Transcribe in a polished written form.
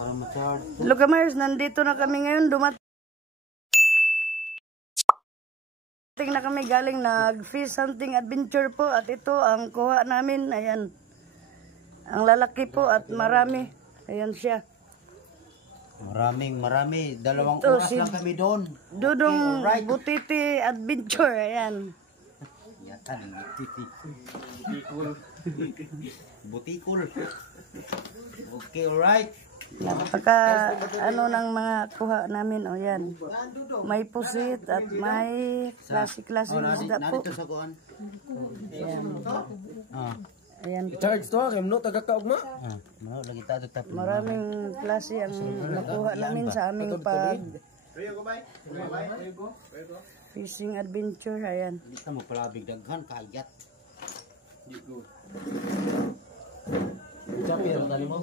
Para ma-charge. Hello Kamars, nandito na kami ngayon. Dumating na kami galing nag-fish hunting adventure po. At ito ang kuha namin. Ayan. Ang lalaki po at marami. Ayan siya. Marami. Dalawang Ito, oras lang kami doon. Dudong Okay, alright. Butiti Adventure. Ayan. Yatan, butikul. Okay, alright. Napaka ano ng mga kuha namin. O yan. May pusit at may klase-klase ng isda po. Narito sa kuan. Ayan. Ah. Ayan. Charge to, kaya no tagakaugma. Ano lagi tayo tapos. Maraming klase ang nakuha namin sa aming pag fishing adventure. Ayan. Dito mo palabig daghan kayat. Chapi, ang tali mo.